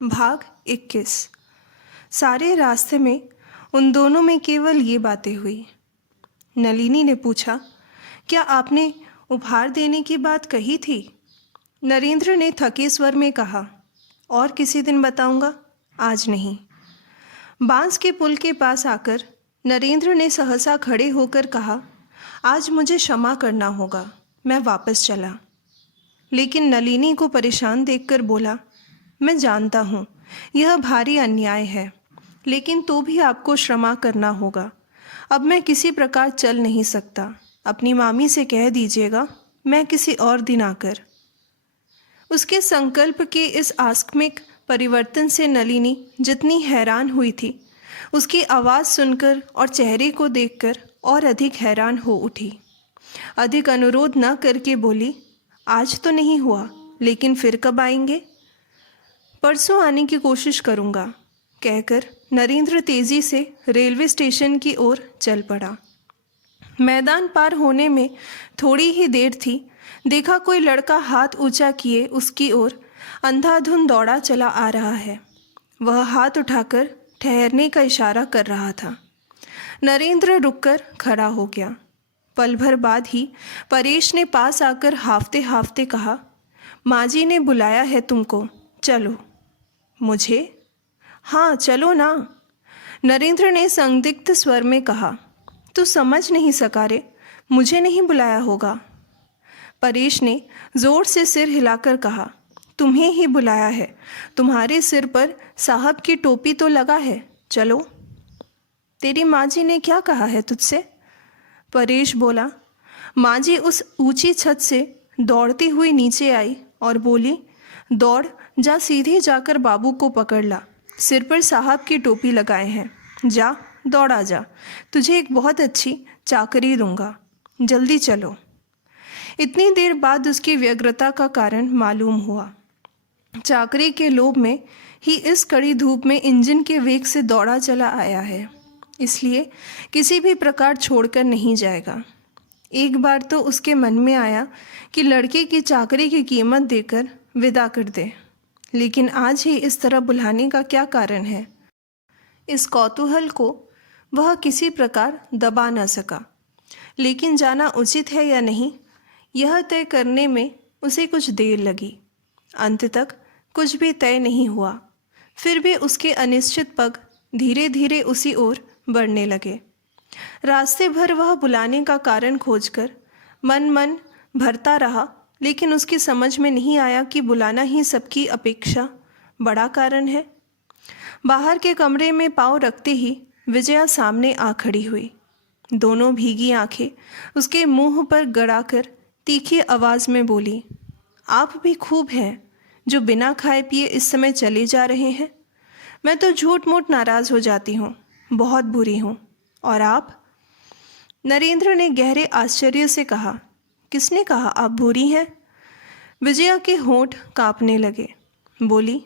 भाग 21। सारे रास्ते में उन दोनों में केवल ये बातें हुई। नलिनी ने पूछा, क्या आपने उपहार देने की बात कही थी? नरेंद्र ने थके स्वर में कहा, और किसी दिन बताऊंगा, आज नहीं। बांस के पुल के पास आकर नरेंद्र ने सहसा खड़े होकर कहा, आज मुझे क्षमा करना होगा, मैं वापस चला। लेकिन नलिनी को परेशान देखकर बोला, मैं जानता हूँ यह भारी अन्याय है, लेकिन तो भी आपको क्षमा करना होगा। अब मैं किसी प्रकार चल नहीं सकता। अपनी मामी से कह दीजिएगा, मैं किसी और दिन आकर। उसके संकल्प के इस आकस्मिक परिवर्तन से नलिनी जितनी हैरान हुई थी, उसकी आवाज़ सुनकर और चेहरे को देखकर और अधिक हैरान हो उठी। अधिक अनुरोध न करके बोली, आज तो नहीं हुआ, लेकिन फिर कब आएंगे? परसों आने की कोशिश करूँगा, कहकर नरेंद्र तेज़ी से रेलवे स्टेशन की ओर चल पड़ा। मैदान पार होने में थोड़ी ही देर थी, देखा कोई लड़का हाथ ऊंचा किए उसकी ओर अंधाधुंध दौड़ा चला आ रहा है। वह हाथ उठाकर ठहरने का इशारा कर रहा था। नरेंद्र रुककर खड़ा हो गया। पल भर बाद ही परेश ने पास आकर हाफते हाफते कहा, माँ जी ने बुलाया है तुमको, चलो। मुझे? हाँ, चलो ना। नरेंद्र ने संदिग्ध स्वर में कहा, तू समझ नहीं सका रे, मुझे नहीं बुलाया होगा। परेश ने जोर से सिर हिलाकर कहा, तुम्हें ही बुलाया है, तुम्हारे सिर पर साहब की टोपी तो लगा है, चलो। तेरी माँ जी ने क्या कहा है तुझसे? परेश बोला, माँ जी उस ऊंची छत से दौड़ती हुई नीचे आई और बोली, दौड़ जा, सीधे जाकर बाबू को पकड़ ला, सिर पर साहब की टोपी लगाए हैं, जा दौड़ा जा, तुझे एक बहुत अच्छी चाकरी दूंगा, जल्दी चलो। इतनी देर बाद उसकी व्यग्रता का कारण मालूम हुआ। चाकरी के लोभ में ही इस कड़ी धूप में इंजन के वेग से दौड़ा चला आया है, इसलिए किसी भी प्रकार छोड़कर नहीं जाएगा। एक बार तो उसके मन में आया कि लड़के की चाकरी की कीमत देकर विदा कर दे, लेकिन आज ही इस तरह बुलाने का क्या कारण है? इस कौतूहल को वह किसी प्रकार दबा न सका, लेकिन जाना उचित है या नहीं, यह तय करने में उसे कुछ देर लगी। अंत तक कुछ भी तय नहीं हुआ। फिर भी उसके अनिश्चित पग धीरे धीरे उसी ओर बढ़ने लगे। रास्ते भर वह बुलाने का कारण खोजकर मन भरता रहा, लेकिन उसकी समझ में नहीं आया कि बुलाना ही सबकी अपेक्षा बड़ा कारण है। बाहर के कमरे में पाँव रखते ही विजया सामने आ खड़ी हुई। दोनों भीगी आंखें उसके मुंह पर गड़ाकर तीखी आवाज़ में बोली, आप भी खूब हैं जो बिना खाए पिए इस समय चले जा रहे हैं। मैं तो झूठ मूठ नाराज़ हो जाती हूँ, बहुत बुरी हूँ। और आप? नरेंद्र ने गहरे आश्चर्य से कहा, किसने कहा आप बुरी हैं? विजया के होंठ कांपने लगे। बोली,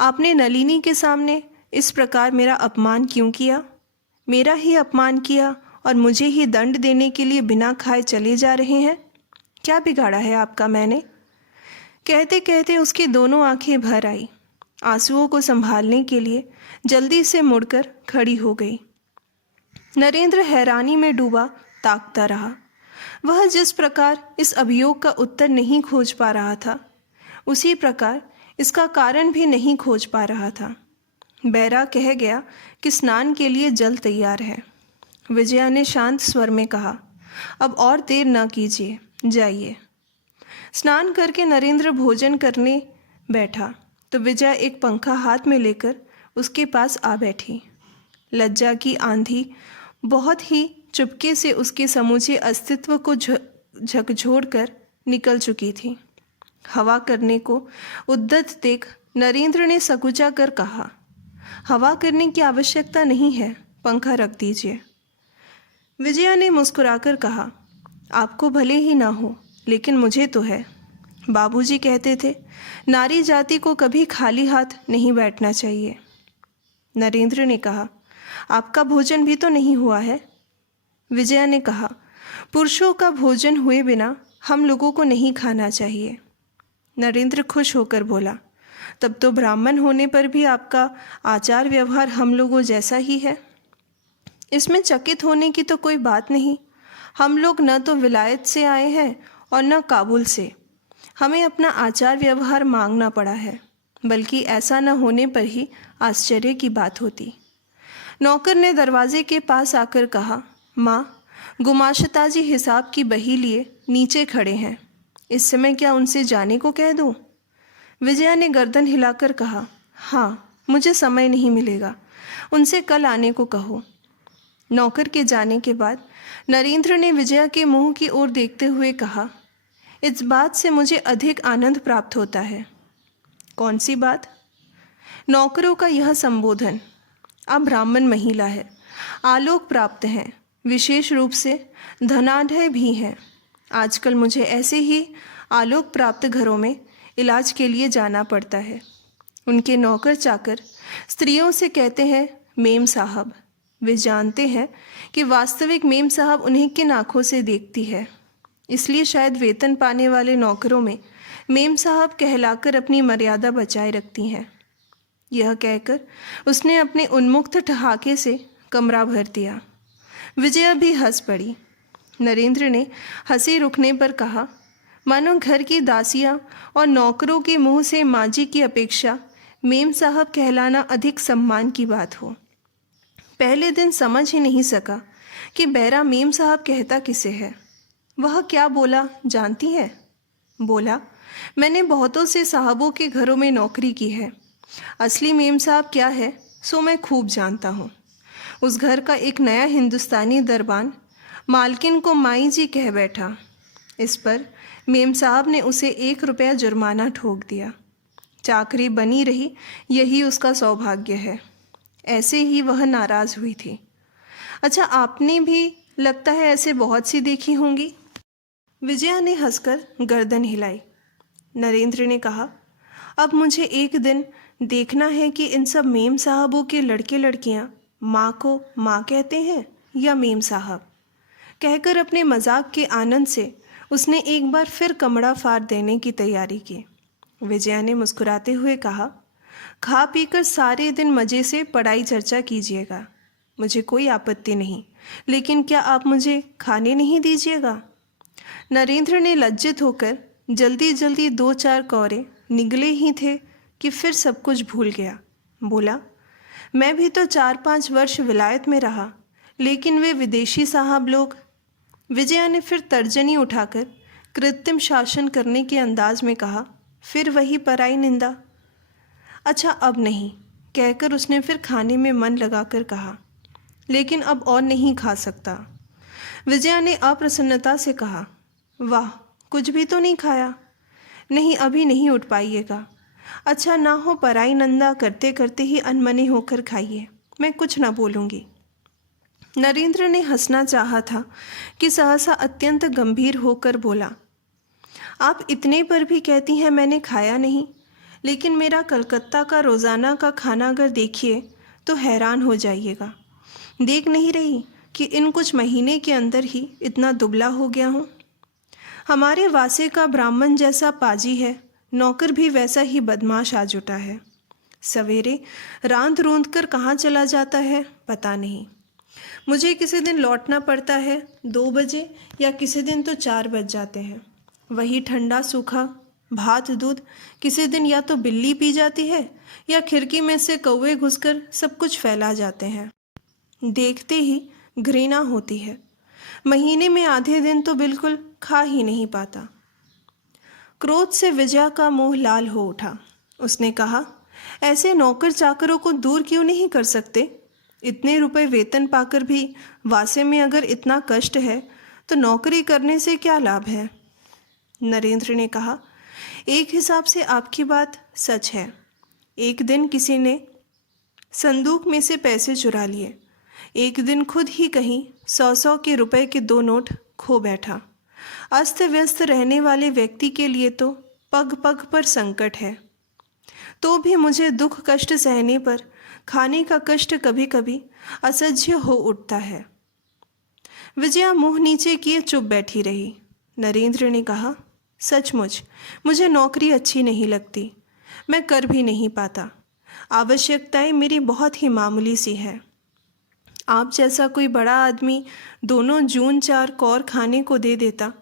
आपने नलिनी के सामने इस प्रकार मेरा अपमान क्यों किया? मेरा ही अपमान किया और मुझे ही दंड देने के लिए बिना खाए चले जा रहे हैं? क्या बिगाड़ा है आपका मैंने? कहते कहते उसकी दोनों आंखें भर आई। आंसुओं को संभालने के लिए जल्दी से मुड़कर खड़ी हो गई। नरेंद्र हैरानी में डूबा ताकता रहा। वह जिस प्रकार इस अभियोग का उत्तर नहीं खोज पा रहा था, उसी प्रकार इसका कारण भी नहीं खोज पा रहा था। बैरा कह गया कि स्नान के लिए जल तैयार है। विजया ने शांत स्वर में कहा, अब और देर न कीजिए, जाइए। स्नान करके नरेंद्र भोजन करने बैठा तो विजया एक पंखा हाथ में लेकर उसके पास आ बैठी। लज्जा की आंधी बहुत ही चुपके से उसके समूचे अस्तित्व को झकझोर कर निकल चुकी थी। हवा करने को उद्यत देख नरेंद्र ने सकुचा कर कहा, हवा करने की आवश्यकता नहीं है, पंखा रख दीजिए। विजया ने मुस्कुराकर कहा, आपको भले ही ना हो, लेकिन मुझे तो है। बाबूजी कहते थे, नारी जाति को कभी खाली हाथ नहीं बैठना चाहिए। नरेंद्र ने कहा, आपका भोजन भी तो नहीं हुआ है। विजया ने कहा, पुरुषों का भोजन हुए बिना हम लोगों को नहीं खाना चाहिए। नरेंद्र खुश होकर बोला, तब तो ब्राह्मण होने पर भी आपका आचार व्यवहार हम लोगों जैसा ही है। इसमें चकित होने की तो कोई बात नहीं। हम लोग न तो विलायत से आए हैं और न काबुल से। हमें अपना आचार व्यवहार मांगना पड़ा है, बल्कि ऐसा न होने पर ही आश्चर्य की बात होती। नौकर ने दरवाजे के पास आकर कहा, माँ, गुमाश्ता जी हिसाब की बही लिए नीचे खड़े हैं। इस समय क्या उनसे जाने को कह दूँ? विजया ने गर्दन हिलाकर कहा, हाँ, मुझे समय नहीं मिलेगा, उनसे कल आने को कहो। नौकर के जाने के बाद नरेंद्र ने विजया के मुंह की ओर देखते हुए कहा, इस बात से मुझे अधिक आनंद प्राप्त होता है। कौन सी बात? नौकरों का यह संबोधन। अब ब्राह्मण महिला है, आलोक प्राप्त हैं, विशेष रूप से धनाढ्य भी हैं। आजकल मुझे ऐसे ही आलोक प्राप्त घरों में इलाज के लिए जाना पड़ता है। उनके नौकर चाकर स्त्रियों से कहते हैं मेम साहब। वे जानते हैं कि वास्तविक मेम साहब उन्हें किन आँखों से देखती है, इसलिए शायद वेतन पाने वाले नौकरों में मेम साहब कहलाकर अपनी मर्यादा बचाए रखती हैं। यह कहकर उसने अपने उन्मुक्त ठहाके से कमरा भर दिया। विजया भी हंस पड़ी। नरेंद्र ने हंसी रुकने पर कहा, मानो घर की दासियां और नौकरों के मुंह से माजी की अपेक्षा मेम साहब कहलाना अधिक सम्मान की बात हो। पहले दिन समझ ही नहीं सका कि बैरा मेम साहब कहता किसे है। वह क्या बोला जानती है? बोला, मैंने बहुतों से साहबों के घरों में नौकरी की है। असली मेम साहब क्या है सो मैं खूब जानता हूँ। उस घर का एक नया हिंदुस्तानी दरबान मालकिन को माई जी कह बैठा। इस पर मेम साहब ने उसे 1 रुपया जुर्माना ठोक दिया। चाकरी बनी रही, यही उसका सौभाग्य है। ऐसे ही वह नाराज़ हुई थी। अच्छा, आपने भी लगता है ऐसे बहुत सी देखी होंगी। विजया ने हंसकर गर्दन हिलाई। नरेंद्र ने कहा, अब मुझे एक दिन देखना है कि इन सब मेम साहबों के लड़के लड़कियां माँ को माँ कहते हैं या मेम साहब। कहकर अपने मजाक के आनंद से उसने एक बार फिर कमरा फाड़ देने की तैयारी की। विजया ने मुस्कुराते हुए कहा, खा पीकर सारे दिन मज़े से पढ़ाई चर्चा कीजिएगा, मुझे कोई आपत्ति नहीं, लेकिन क्या आप मुझे खाने नहीं दीजिएगा? नरेंद्र ने लज्जित होकर जल्दी जल्दी 2-4 कौरे निगले ही थे कि फिर सब कुछ भूल गया। बोला, मैं भी तो 4-5 वर्ष विलायत में रहा, लेकिन वे विदेशी साहब लोग। विजया ने फिर तर्जनी उठाकर कृत्रिम शासन करने के अंदाज में कहा, फिर वही पराई निंदा। अच्छा, अब नहीं, कहकर उसने फिर खाने में मन लगाकर कहा, लेकिन अब और नहीं खा सकता। विजया ने अप्रसन्नता से कहा, वाह, कुछ भी तो नहीं खाया? नहीं, अभी नहीं उठ पाइएगा। अच्छा, ना हो पराई नंदा करते करते ही अनमने होकर खाइए, मैं कुछ ना बोलूँगी। नरेंद्र ने हंसना चाहा था कि सहसा अत्यंत गंभीर होकर बोला, आप इतने पर भी कहती हैं मैंने खाया नहीं, लेकिन मेरा कलकत्ता का रोज़ाना का खाना अगर देखिए तो हैरान हो जाइएगा। देख नहीं रही कि इन कुछ महीने के अंदर ही इतना दुबला हो गया हूँ। हमारे वासे का ब्राह्मण जैसा पाजी है, नौकर भी वैसा ही बदमाश आ जुटा है। सवेरे रांध रूंध कर कहाँ चला जाता है पता नहीं। मुझे किसी दिन लौटना पड़ता है 2 बजे या किसी दिन तो 4 बज जाते हैं। वही ठंडा सूखा भात दूध किसी दिन या तो बिल्ली पी जाती है या खिड़की में से कौवे घुसकर सब कुछ फैला जाते हैं। देखते ही घृणा होती है। महीने में आधे दिन तो बिल्कुल खा ही नहीं पाता। क्रोध से विजया का मुंह लाल हो उठा। उसने कहा, ऐसे नौकर चाकरों को दूर क्यों नहीं कर सकते? इतने रुपए वेतन पाकर भी वासे में अगर इतना कष्ट है तो नौकरी करने से क्या लाभ है? नरेंद्र ने कहा, एक हिसाब से आपकी बात सच है। एक दिन किसी ने संदूक में से पैसे चुरा लिए, एक दिन खुद ही कहीं 100-100 के रुपए के 2 नोट खो बैठा। अस्त व्यस्त रहने वाले व्यक्ति के लिए तो पग पग पर संकट है। तो भी मुझे दुख कष्ट सहने पर खाने का कष्ट कभी कभी असह्य हो उठता है। विजया मुंह नीचे किए चुप बैठी रही। नरेंद्र ने कहा, सचमुच मुझे नौकरी अच्छी नहीं लगती। मैं कर भी नहीं पाता। आवश्यकताएं मेरी बहुत ही मामूली सी है। आप जैसा कोई बड़ा आदमी दोनों जून 4 कौर खाने को दे देता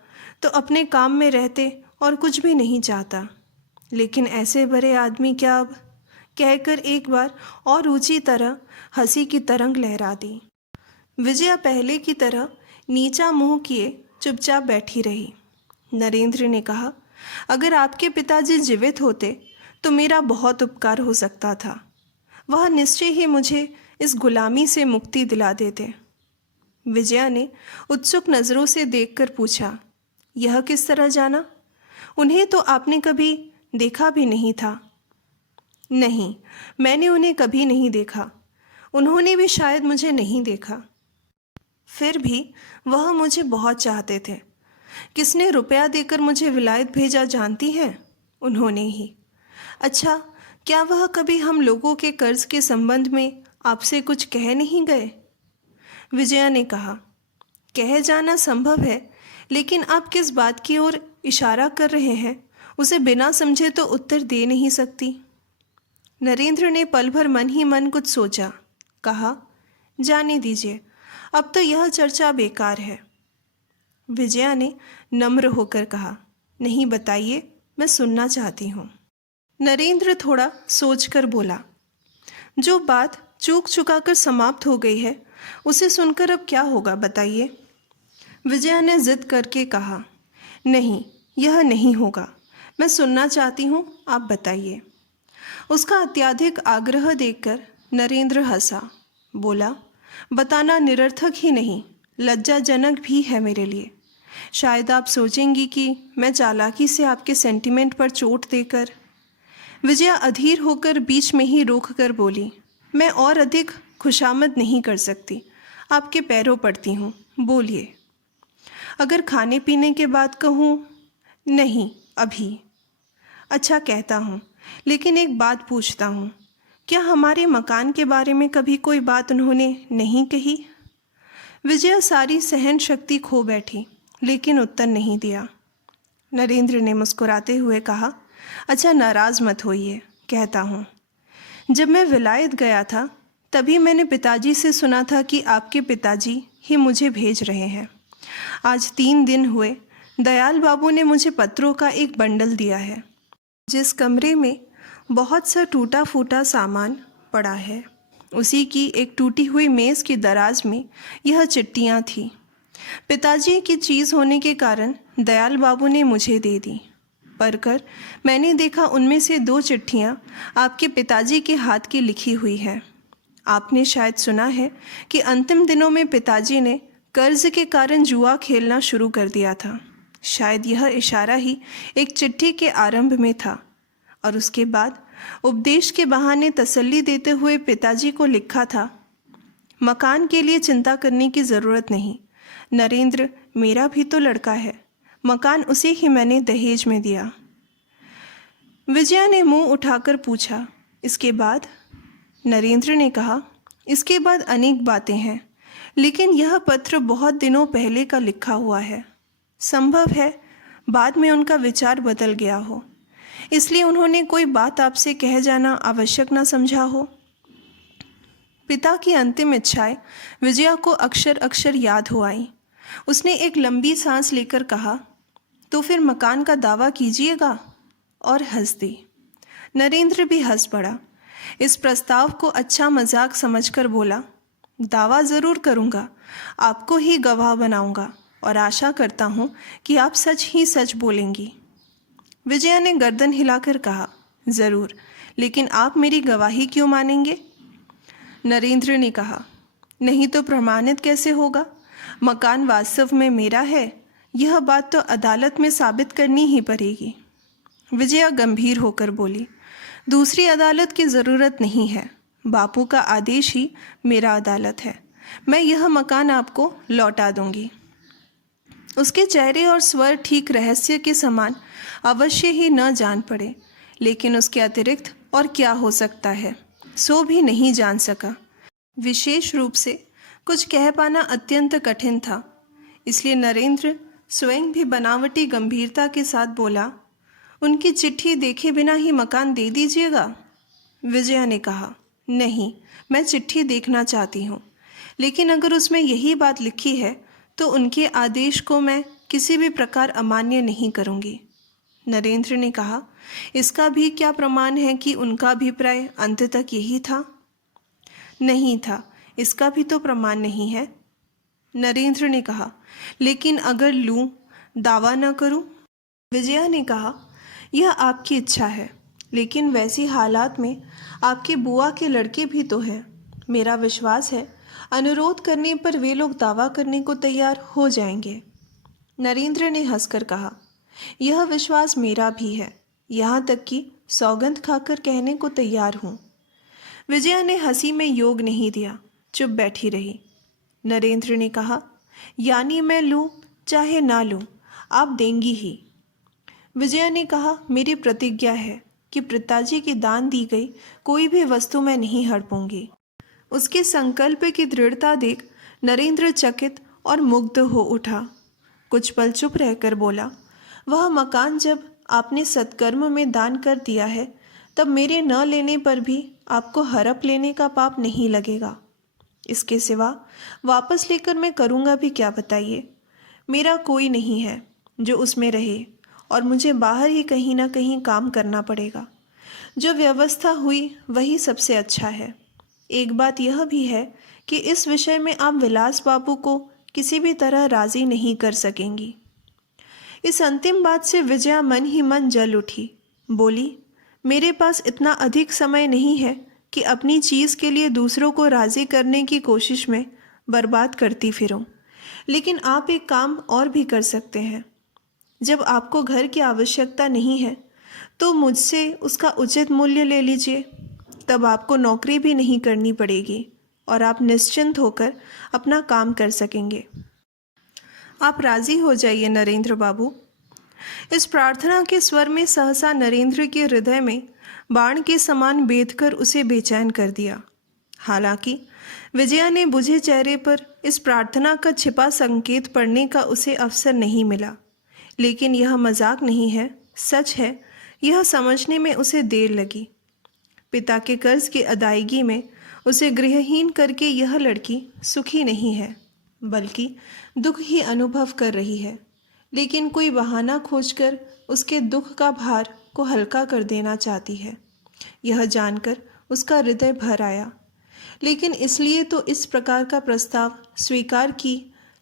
तो अपने काम में रहते और कुछ भी नहीं चाहता। लेकिन ऐसे बड़े आदमी क्या अब, कहकर एक बार और ऊंची तरह हंसी की तरंग लहरा दी। विजया पहले की तरह नीचा मुंह किए चुपचाप बैठी रही। नरेंद्र ने कहा, अगर आपके पिताजी जीवित होते तो मेरा बहुत उपकार हो सकता था। वह निश्चय ही मुझे इस गुलामी से मुक्ति दिला देते। विजया ने उत्सुक नज़रों से देखकर पूछा, यह किस तरह जाना? उन्हें तो आपने कभी देखा भी नहीं था। नहीं, मैंने उन्हें कभी नहीं देखा। उन्होंने भी शायद मुझे नहीं देखा। फिर भी वह मुझे बहुत चाहते थे। किसने रुपया देकर मुझे विलायत भेजा जानती हैं? उन्होंने ही। अच्छा, क्या वह कभी हम लोगों के कर्ज के संबंध में आपसे कुछ कह नहीं गए? विजया ने कहा, कह जाना संभव है, लेकिन आप किस बात की ओर इशारा कर रहे हैं उसे बिना समझे तो उत्तर दे नहीं सकती। नरेंद्र ने पल भर मन ही मन कुछ सोचा। कहा, जाने दीजिए, अब तो यह चर्चा बेकार है। विजया ने नम्र होकर कहा, नहीं बताइए, मैं सुनना चाहती हूँ। नरेंद्र थोड़ा सोचकर बोला, जो बात चूक चुकाकर समाप्त हो गई है उसे सुनकर अब क्या होगा बताइए। विजया ने जिद करके कहा, नहीं, यह नहीं होगा, मैं सुनना चाहती हूँ, आप बताइए। उसका अत्यधिक आग्रह देखकर नरेंद्र हंसा। बोला, बताना निरर्थक ही नहीं, लज्जाजनक भी है मेरे लिए। शायद आप सोचेंगी कि मैं चालाकी से आपके सेंटिमेंट पर चोट देकर। विजया अधीर होकर बीच में ही रोक कर बोली, मैं और अधिक खुशामद नहीं कर सकती, आपके पैरों पड़ती हूँ, बोलिए। अगर खाने पीने के बाद कहूँ? नहीं, अभी। अच्छा, कहता हूँ, लेकिन एक बात पूछता हूँ, क्या हमारे मकान के बारे में कभी कोई बात उन्होंने नहीं कही? विजया सारी सहन शक्ति खो बैठी, लेकिन उत्तर नहीं दिया। नरेंद्र ने मुस्कुराते हुए कहा, अच्छा, नाराज़ मत होइए, कहता हूँ। जब मैं विलायत गया था तभी मैंने पिताजी से सुना था कि आपके पिताजी ही मुझे भेज रहे हैं। आज 3 दिन हुए दयाल बाबू ने मुझे पत्रों का एक बंडल दिया है। जिस कमरे में बहुत सा टूटा फूटा सामान पड़ा है, उसी की एक टूटी हुई मेज़ की दराज में यह चिट्ठियाँ थीं। पिताजी की चीज़ होने के कारण दयाल बाबू ने मुझे दे दी। पढ़कर मैंने देखा उनमें से 2 चिट्ठियाँ आपके पिताजी के हाथ की लिखी हुई हैं। आपने शायद सुना है कि अंतिम दिनों में पिताजी ने कर्ज के कारण जुआ खेलना शुरू कर दिया था। शायद यह इशारा ही एक चिट्ठी के आरंभ में था और उसके बाद उपदेश के बहाने तसल्ली देते हुए पिताजी को लिखा था, मकान के लिए चिंता करने की ज़रूरत नहीं, नरेंद्र मेरा भी तो लड़का है, मकान उसे ही मैंने दहेज में दिया। विजया ने मुंह उठाकर पूछा, इसके बाद? नरेंद्र ने कहा, इसके बाद अनेक बातें हैं, लेकिन यह पत्र बहुत दिनों पहले का लिखा हुआ है। संभव है बाद में उनका विचार बदल गया हो, इसलिए उन्होंने कोई बात आपसे कह जाना आवश्यक न समझा हो। पिता की अंतिम इच्छाएं विजया को अक्षर अक्षर याद हो आई। उसने एक लंबी सांस लेकर कहा, तो फिर मकान का दावा कीजिएगा, और हंस दी। नरेंद्र भी हंस पड़ा। इस प्रस्ताव को अच्छा मजाक समझकर बोला, दावा ज़रूर करूँगा, आपको ही गवाह बनाऊँगा और आशा करता हूँ कि आप सच ही सच बोलेंगी। विजया ने गर्दन हिलाकर कहा, ज़रूर, लेकिन आप मेरी गवाही क्यों मानेंगे? नरेंद्र ने कहा, नहीं तो प्रमाणित कैसे होगा? मकान वास्तव में मेरा है, यह बात तो अदालत में साबित करनी ही पड़ेगी। विजया गंभीर होकर बोली, दूसरी अदालत की ज़रूरत नहीं है, बापू का आदेश ही मेरा अदालत है। मैं यह मकान आपको लौटा दूंगी। उसके चेहरे और स्वर ठीक रहस्य के समान अवश्य ही न जान पड़े, लेकिन उसके अतिरिक्त और क्या हो सकता है सो भी नहीं जान सका। विशेष रूप से कुछ कह पाना अत्यंत कठिन था, इसलिए नरेंद्र स्वयं भी बनावटी गंभीरता के साथ बोला, उनकी चिट्ठी देखे बिना ही मकान दे दीजिएगा? विजया ने कहा, नहीं, मैं चिट्ठी देखना चाहती हूँ, लेकिन अगर उसमें यही बात लिखी है तो उनके आदेश को मैं किसी भी प्रकार अमान्य नहीं करूँगी। नरेंद्र ने कहा, इसका भी क्या प्रमाण है कि उनका अभिप्राय अंत तक यही था? नहीं था, इसका भी तो प्रमाण नहीं है। नरेंद्र ने कहा, लेकिन अगर लूँ, दावा न करूँ? विजया ने कहा, यह आपकी इच्छा है, लेकिन वैसी हालात में आपके बुआ के लड़के भी तो हैं। मेरा विश्वास है अनुरोध करने पर वे लोग दावा करने को तैयार हो जाएंगे। नरेंद्र ने हंसकर कहा, यह विश्वास मेरा भी है, यहाँ तक कि सौगंध खाकर कहने को तैयार हूँ। विजया ने हंसी में योग नहीं दिया, चुप बैठी रही। नरेंद्र ने कहा, यानी मैं लूँ चाहे ना लूँ, आप देंगी ही? विजया ने कहा, मेरी प्रतिज्ञा है कि पिताजी की दान दी गई कोई भी वस्तु मैं नहीं हड़पूंगी। उसके संकल्प की दृढ़ता देख नरेंद्र चकित और मुग्ध हो उठा। कुछ पल चुप रहकर बोला, वह मकान जब आपने सत्कर्म में दान कर दिया है, तब मेरे न लेने पर भी आपको हड़प लेने का पाप नहीं लगेगा। इसके सिवा वापस लेकर मैं करूँगा भी क्या, बताइए? मेरा कोई नहीं है जो उसमें रहे और मुझे बाहर ही कहीं ना कहीं काम करना पड़ेगा। जो व्यवस्था हुई वही सबसे अच्छा है। एक बात यह भी है कि इस विषय में आप विलास बाबू को किसी भी तरह राजी नहीं कर सकेंगी। इस अंतिम बात से विजया मन ही मन जल उठी। बोली, मेरे पास इतना अधिक समय नहीं है कि अपनी चीज़ के लिए दूसरों को राजी करने की कोशिश में बर्बाद करती फिरूं। लेकिन आप एक काम और भी कर सकते हैं। जब आपको घर की आवश्यकता नहीं है तो मुझसे उसका उचित मूल्य ले लीजिए। तब आपको नौकरी भी नहीं करनी पड़ेगी और आप निश्चिंत होकर अपना काम कर सकेंगे। आप राज़ी हो जाइए नरेंद्र बाबू। इस प्रार्थना के स्वर में सहसा नरेंद्र के हृदय में बाण के समान बेधकर उसे बेचैन कर दिया। हालांकि विजया ने बुझे चेहरे पर इस प्रार्थना का छिपा संकेत पढ़ने का उसे अवसर नहीं मिला, लेकिन यह मजाक नहीं है, सच है। यह समझने में उसे देर लगी। पिता के कर्ज की अदायगी में उसे गृहहीन करके यह लड़की सुखी नहीं है, बल्कि दुख ही अनुभव कर रही है। लेकिन कोई बहाना खोजकर उसके दुख का भार को हल्का कर देना चाहती है। यह जानकर उसका हृदय भर आया। लेकिन इसलिए तो इस प्रकार का प्रस्ताव स्वीकार की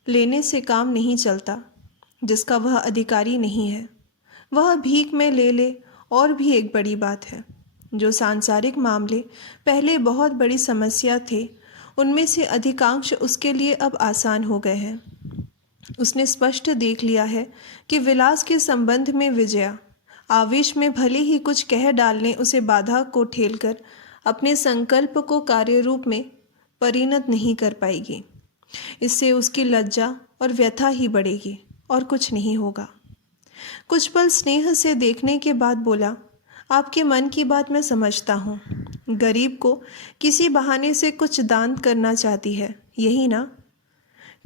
लेने से काम नहीं चलता जिसका वह अधिकारी नहीं है। वह भीख में ले ले और भी एक बड़ी बात है। जो सांसारिक मामले पहले बहुत बड़ी समस्या थे, उनमें से अधिकांश उसके लिए अब आसान हो गए हैं। उसने स्पष्ट देख लिया है कि विलास के संबंध में विजया आवेश में भले ही कुछ कह डालने उसे बाधा को ठेलकर अपने संकल्प को कार्य रूप में परिणत नहीं कर पाएगी। इससे उसकी लज्जा और व्यथा ही बढ़ेगी और कुछ नहीं होगा। कुछ पल स्नेह से देखने के बाद बोला, आपके मन की बात मैं समझता हूँ। गरीब को किसी बहाने से कुछ दान करना चाहती है, यही ना?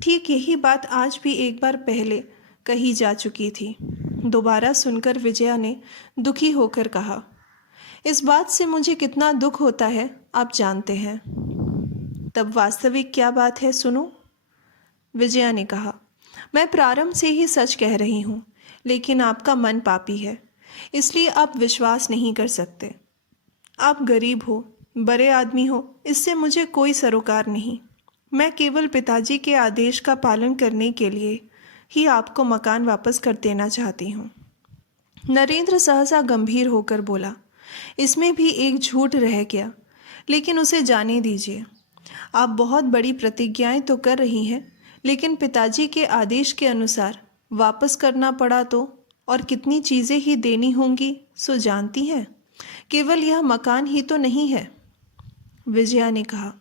ठीक यही बात आज भी एक बार पहले कही जा चुकी थी। दोबारा सुनकर विजया ने दुखी होकर कहा, इस बात से मुझे कितना दुख होता है आप जानते हैं। तब वास्तविक क्या बात है, सुनो। विजया ने कहा, मैं प्रारंभ से ही सच कह रही हूँ, लेकिन आपका मन पापी है, इसलिए आप विश्वास नहीं कर सकते। आप गरीब हो, बड़े आदमी हो, इससे मुझे कोई सरोकार नहीं। मैं केवल पिताजी के आदेश का पालन करने के लिए ही आपको मकान वापस कर देना चाहती हूँ। नरेंद्र सहसा गंभीर होकर बोला, इसमें भी एक झूठ रह गया, लेकिन उसे जाने दीजिए। आप बहुत बड़ी प्रतिज्ञाएं तो कर रही हैं, लेकिन पिताजी के आदेश के अनुसार वापस करना पड़ा तो और कितनी चीज़ें ही देनी होंगी सो जानती हैं। केवल यह मकान ही तो नहीं है। विजया ने कहा,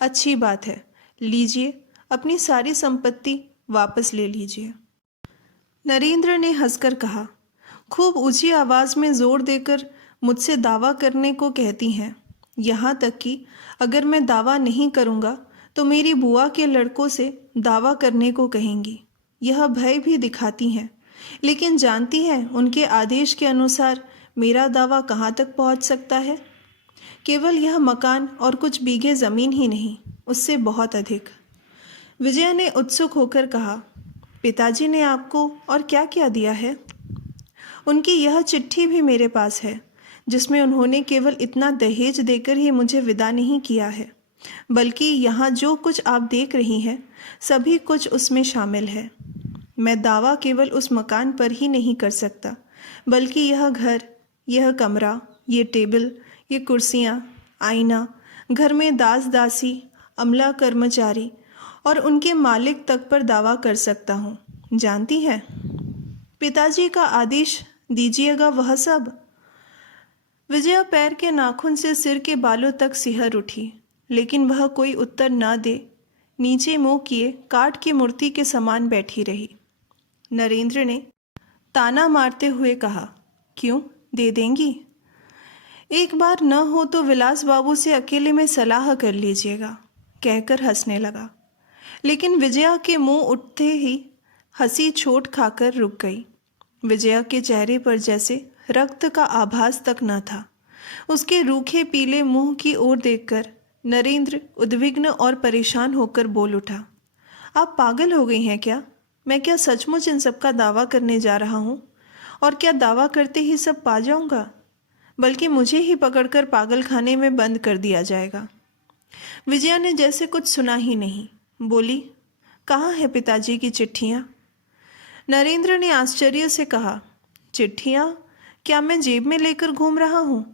अच्छी बात है, लीजिए, अपनी सारी संपत्ति वापस ले लीजिए। नरेंद्र ने हंसकर कहा, खूब ऊंची आवाज़ में जोर देकर मुझसे दावा करने को कहती हैं। यहाँ तक कि अगर मैं दावा नहीं करूँगा तो मेरी बुआ के लड़कों से दावा करने को कहेंगी। यह भय भी दिखाती हैं, लेकिन जानती है उनके आदेश के अनुसार मेरा दावा कहाँ तक पहुँच सकता है? केवल यह मकान और कुछ बीघे ज़मीन ही नहीं, उससे बहुत अधिक। विजया ने उत्सुक होकर कहा, पिताजी ने आपको और क्या क्या दिया है? उनकी यह चिट्ठी भी मेरे पास है, जिसमें उन्होंने केवल इतना दहेज देकर ही मुझे विदा नहीं किया है, बल्कि यहाँ जो कुछ आप देख रही हैं सभी कुछ उसमें शामिल है। मैं दावा केवल उस मकान पर ही नहीं कर सकता, बल्कि यह घर, यह कमरा, ये टेबल, ये कुर्सियाँ, आईना, घर में दास दासी, अमला कर्मचारी और उनके मालिक तक पर दावा कर सकता हूँ। जानती हैं, पिताजी का आदेश दीजिएगा वह सब। विजया पैर के नाखून से सिर के बालों तक सिहर उठी, लेकिन वह कोई उत्तर न दे नीचे मुंह किए काठ की मूर्ति के समान बैठी रही। नरेंद्र ने ताना मारते हुए कहा, क्यों, दे देंगी? एक बार न हो तो विलास बाबू से अकेले में सलाह कर लीजिएगा, कहकर हंसने लगा। लेकिन विजया के मुंह उठते ही हंसी चोट खाकर रुक गई। विजया के चेहरे पर जैसे रक्त का आभास तक न था। उसके रूखे पीले मुंह की ओर देखकर नरेंद्र उद्विग्न और परेशान होकर बोल उठा, आप पागल हो गई हैं क्या? मैं क्या सचमुच इन सब का दावा करने जा रहा हूँ? और क्या दावा करते ही सब पा जाऊँगा? बल्कि मुझे ही पकड़कर पागल खाने में बंद कर दिया जाएगा। विजया ने जैसे कुछ सुना ही नहीं, बोली, कहाँ है पिताजी की चिट्ठियाँ? नरेंद्र ने आश्चर्य से कहा, चिट्ठियाँ? क्या मैं जेब में लेकर घूम रहा हूँ?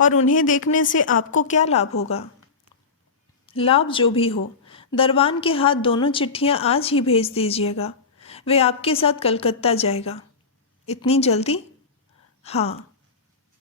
और उन्हें देखने से आपको क्या लाभ होगा? लाभ जो भी हो, दरबान के हाथ दोनों चिट्ठियाँ आज ही भेज दीजिएगा। वे आपके साथ कलकत्ता जाएगा। इतनी जल्दी? हाँ।